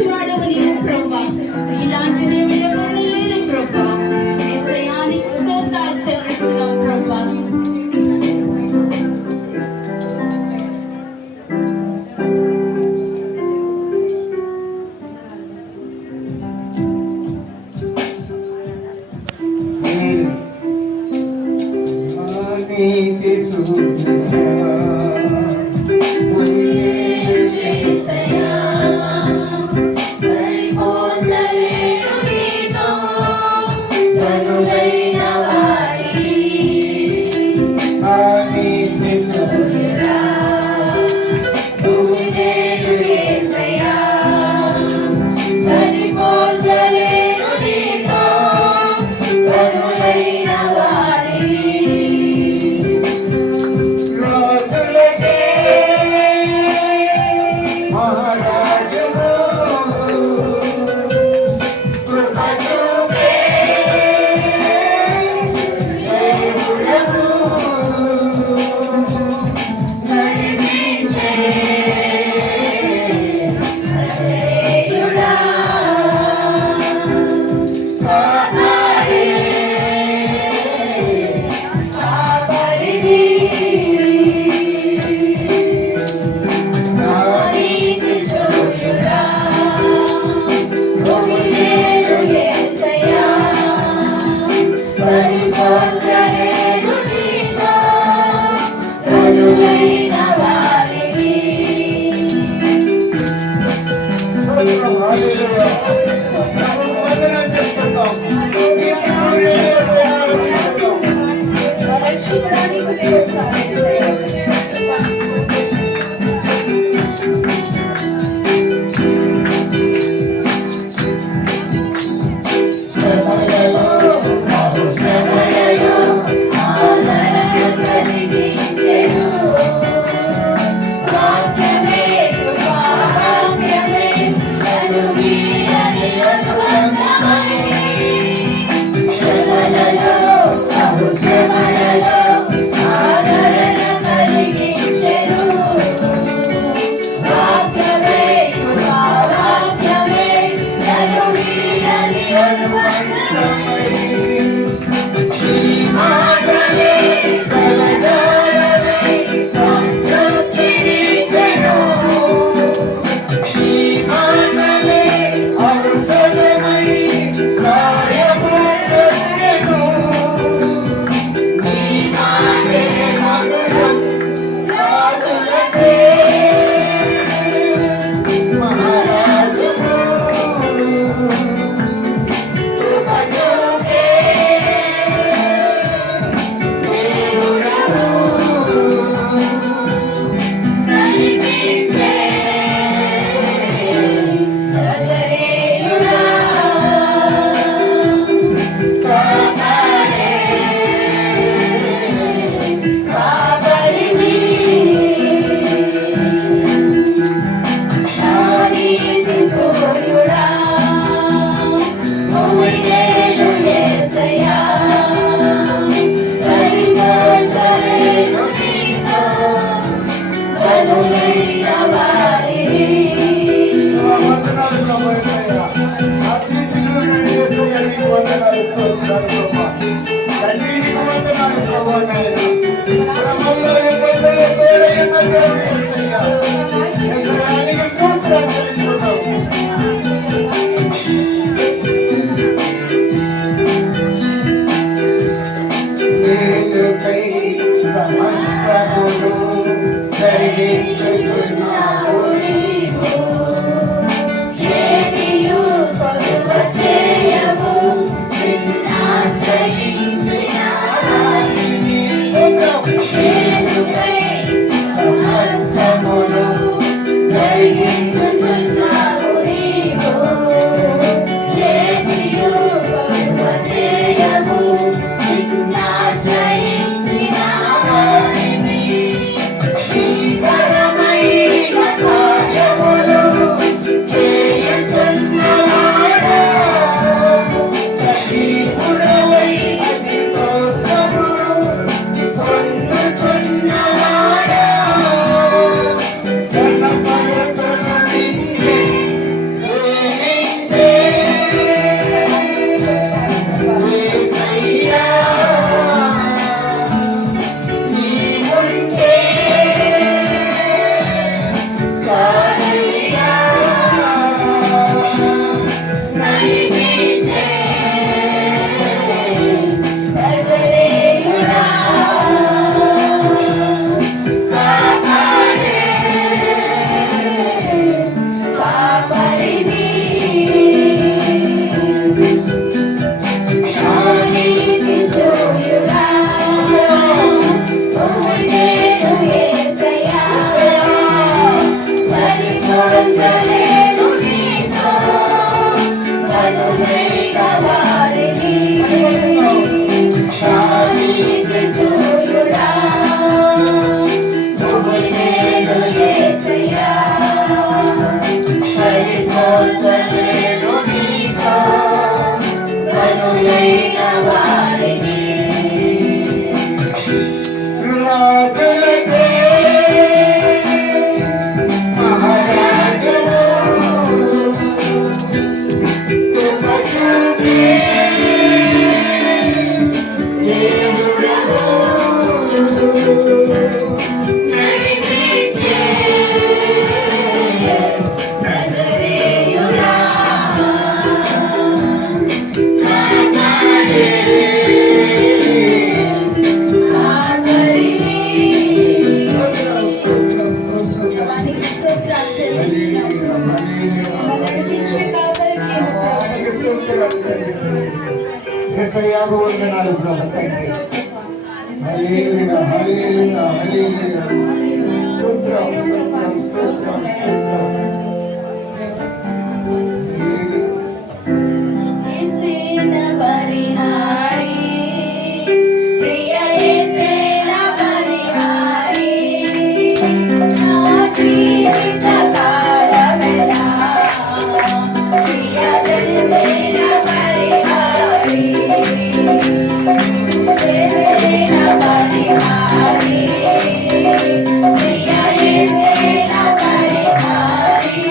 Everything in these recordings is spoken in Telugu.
మంచివాడవు నీవు ప్రభా. ఇలాంటి దేవుడు ఎవరు లేరు ప్రభా. యేసయ్యానికి స్తోత్రాలు చెల్లిస్తున్నాం ప్రభా. సమస్తమును జరిగించుచున్నావు. కనులైన వారిని శాంతి చూయుడా నువ్వు నేను యేసయ్యా సరిపోతలేను నీతో కనులైన వారిని రాజులకే యేసయ్యకు వందనాలు ప్రభు తండ్రి. హల్లెలూయా హల్లెలూయా హల్లెలూయా. స్తోత్రం స్తోత్రం స్తోత్రం స్తోత్రం. యేసేన పరిహారి ప్రియ యేసేన పరిహారి నా జీవిత కాలమెల్లా ప్రియ యేసేన పరిహారి యేసేన పరిహారి ప్రియ యేసేన పరిహారి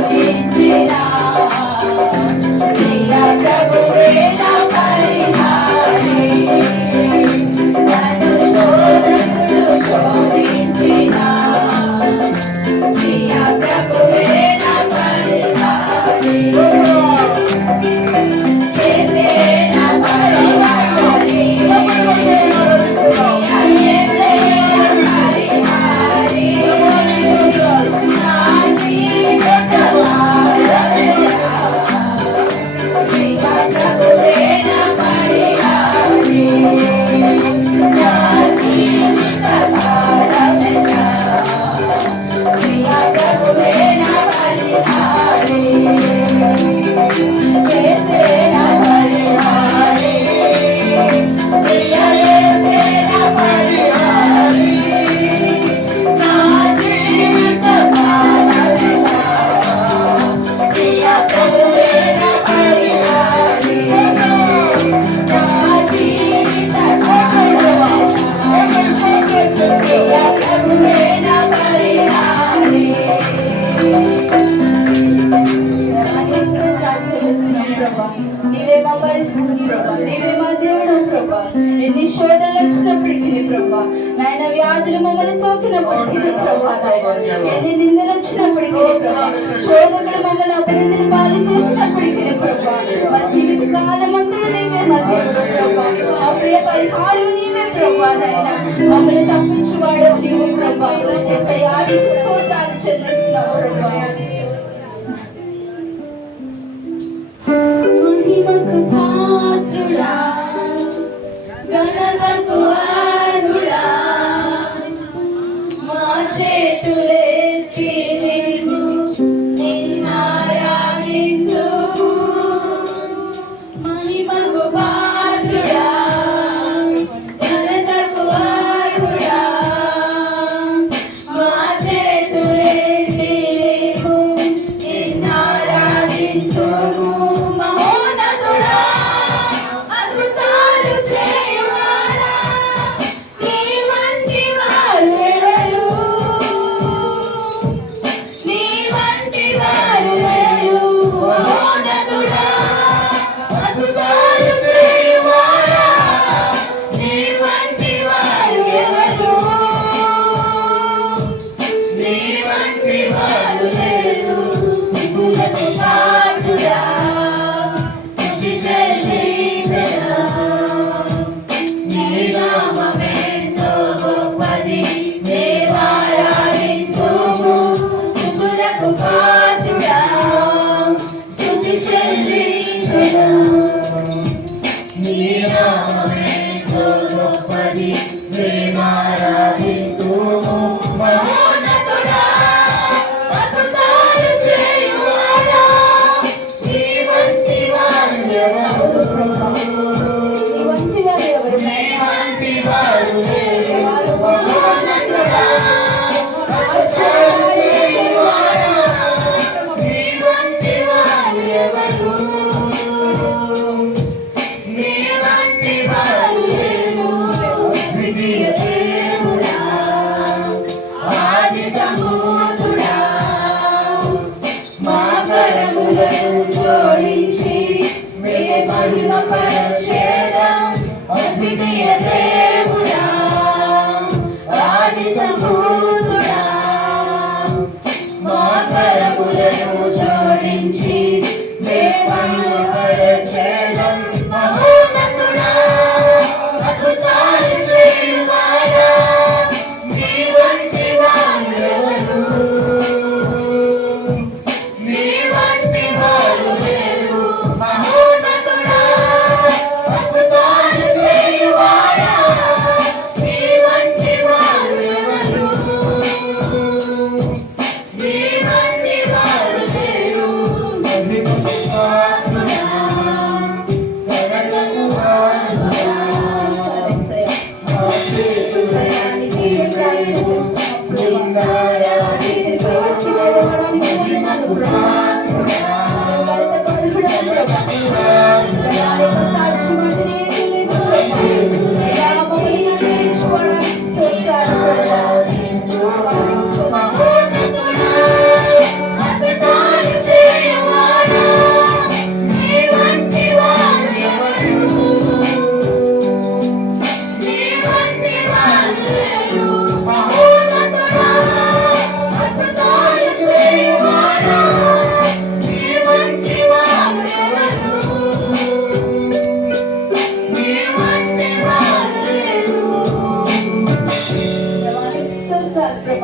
శోభించినా ప్రియ ప్రభువే నా పరిహారి నన్ను శోధకుడు శోభించినా ప్రియ ప్రభువే నా పరిహారి యేసే నా పరిహారి ఎన్ని శోధనలు వచ్చినప్పటికీ ప్రభా నాయన వ్యాధులు మమ్మల్ని సోకినప్పటికీ ప్రభా ఎన్ని నిందలు వచ్చినప్పటికీ ప్రభా శోధకులు మమ్మల్ని అభివృద్ధిని పాలు చేసినప్పటికీ ప్రభా మా జీవిత కాలం అంతా నీవే మా దేవుడు ప్రభా మా ప్రియ పరిహారం నీవే ప్రభా నాయన మమ్మల్ని తప్పించువాడు నీవు ప్రభా యేసయ్యా నీకు స్తోత్రాలు చెల్లిస్తున్నాము ప్రభా మహిమకు పాత్రుడా ఘనతకు అర్హుడా మా చేతులెత్తి మేము నిన్నారాధింతుము మహిమకు పాత్రుడా ఘనతకు అర్హుడా మా చేతులెత్తి మేము నిన్నారాధింతుము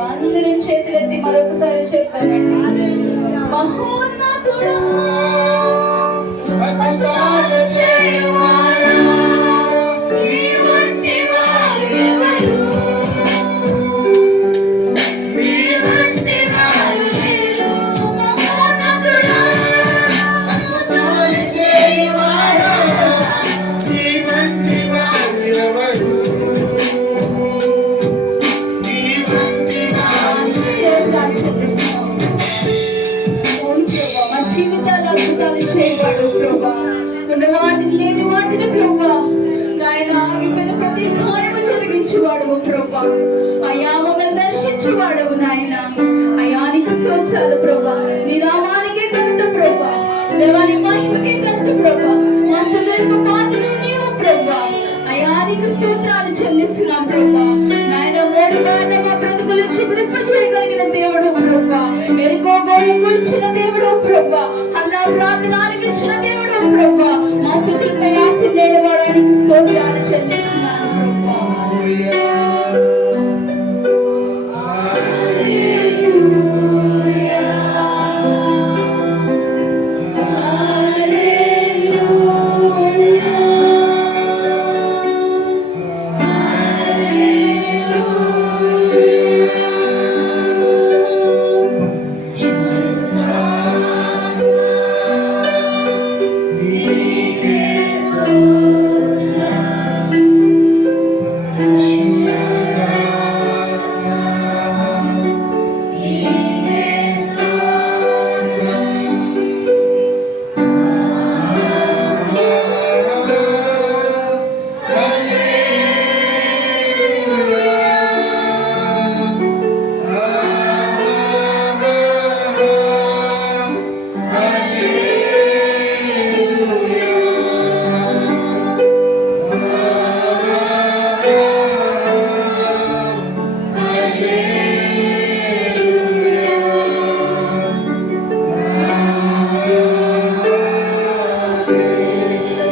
అందరూ చేతులెత్తి మరొకసారి చెప్పానండి. మహోన్నతుడా అద్భుతాలు చేయువాడా, నీ వంటి వారు ఎవరు? నీ వంటి వారు లేరు. మహోన్నతుడా, అద్భుతాలు చేయువాడా, నీ వంటి వారు ఎవరు? నీ వంటి వారు మా జీవితాలు అద్భుతాలు చేయవాడు ప్రభా. ఉన్న వాటిని లేని వాటిని ప్రభా నాయన ఆగిపోయిన ప్రతి కార్యము జరిగించేవాడు ప్రభా. అయ్యా మమ్మల్ని దర్శించేవాడవు నాయన. అయానికి స్తోత్రాలు ప్రభా. నీ నామానికే ఘనత ప్రభా. దేవాని మహిమకే ఘనత ప్రభా. మా స్తుతులకు పాత్రుడు నీవు ప్రభా. అయానికి స్తోత్రాలు చెల్లిస్తున్నాం ప్రభా. నాయన మూడు బారిన మా బ్రతుకులు చిగురింప చేయగలిగిన దేవుడు ప్రభా. ఎరుకో గోళ్ళు కూల్చిన దేవుడు ప్రభా. అన్న ప్రార్థనకి ఇచ్చిన దేవుడు ప్రభా. మా స్థుతులపై ఆశీర్వాదానికి స్తోత్రాలు చెల్లిస్తున్నాను ప్రభా.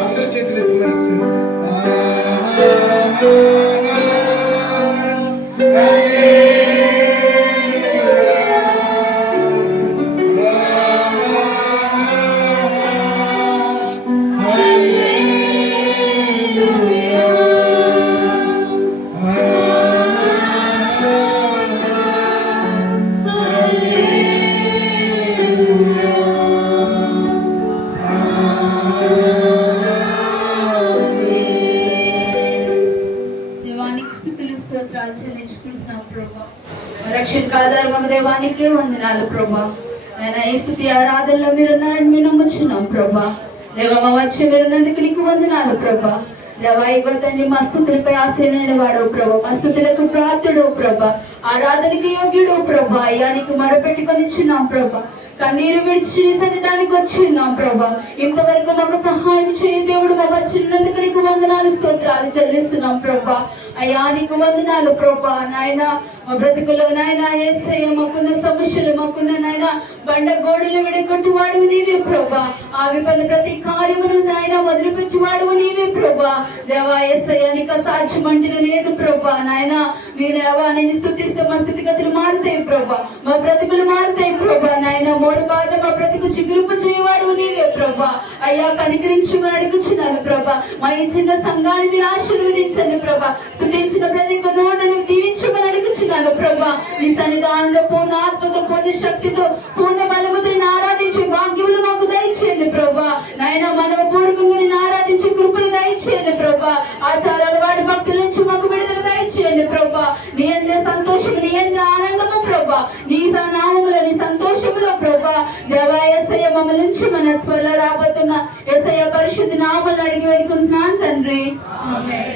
అందరూ చేతులు ఎత్తి మరి ఒకసారి. దేవానికి స్తుతులు స్తోత్రాలు చెల్లించుకుంటున్నాం ప్రభా. రక్షణకు ఆధారమగు దేవానికే వందనాలు ప్రభా. నేను ఈ స్తుతి ఆరాధనలో మీరున్నారని మేము నమ్ముచున్నాం ప్రభా. దేవా మా వచ్చి మీరున్నందుకు నీకు వందనాలు ప్రభా. దేవా ఇగో తండ్రి మా స్తుతులపై ఆశీనైన వాడు ప్రభా. మా స్తుతులకు ప్రాప్తుడు ప్రభా. ఆరాధనకి యోగ్యుడు ప్రభా. అయ్యా నీకు మొరపెట్టుకొని ఇచ్చినాం ప్రభా. కన్నీరు విడిచి నీ సన్నిధానికి వచ్చి ఉన్నాం ప్రభా. ఇంతవరకు మాకు సహాయం చేయ దేవుడు మా వచ్చినందుకు నీకు వందనాలు స్తోత్రాలు చెల్లిస్తున్నాం ప్రభా. అయ్యా నీకు వందనాలు ప్రభా. నాయన మా బ్రతుకులో నాయన యేసయ్య మాకున్న సమస్యలు మాకున్న నాయన బండ గోడలు విడగొట్టువాడు నీవే ప్రభా. ఆగిపోయిన ప్రతి కార్యమును నాయన మొదలుపెట్టువాడు నీవే ప్రభా. దేవా యేసయ్య నీకు అసాధ్యమంటిన లేదు ప్రభా. నాయన మీ దేవా నేను స్తుతిస్తే మా స్థితిగతులు మారుతాయి ప్రభా. మా బ్రతుకులు మారుతాయి ప్రభా. నాయన మూడు బారిన మా బ్రతుకు చిగురింపు చేయవాడు నీవే ప్రభా. అయ్యా కనికరించమని అడుగుచున్నాను ప్రభా. మా ఈ చిన్న సంఘాన్ని మీరు ఆశీర్వదించండి ప్రభా. స్తుతించిన ప్రతి నోటను దీవించమని అడుగుచున్నాను ప్రభా. మీ సన్నిధానంలో పూర్ణ ఆత్మతో పూర్ణ శక్తితో పూర్ణ బలముతో ఆరాధించే భాగ్యములు మాకు దయచేయండి ప్రభా. నాయన మనవపూర్వకంగా నేను ఆరాధించే కృపను దయచేయండి ప్రభా. ఆచారాల వాడి భక్తుల నుంచి మాకు విడుదల దయచేయండి ప్రభా. నీ అందే సంతోషము నీ అందే ఆనందము ప్రభా. నీ నామములో నీ సంతోషములో ప్రభా. దేవా యేసయ్య మమ్మల్ని నుంచి మన త్వరలో రాబోతున్న యేసయ్య పరిశుద్ధ నామములు అడిగి వేడుకుంటున్నాను తండ్రి. ఆమేన్.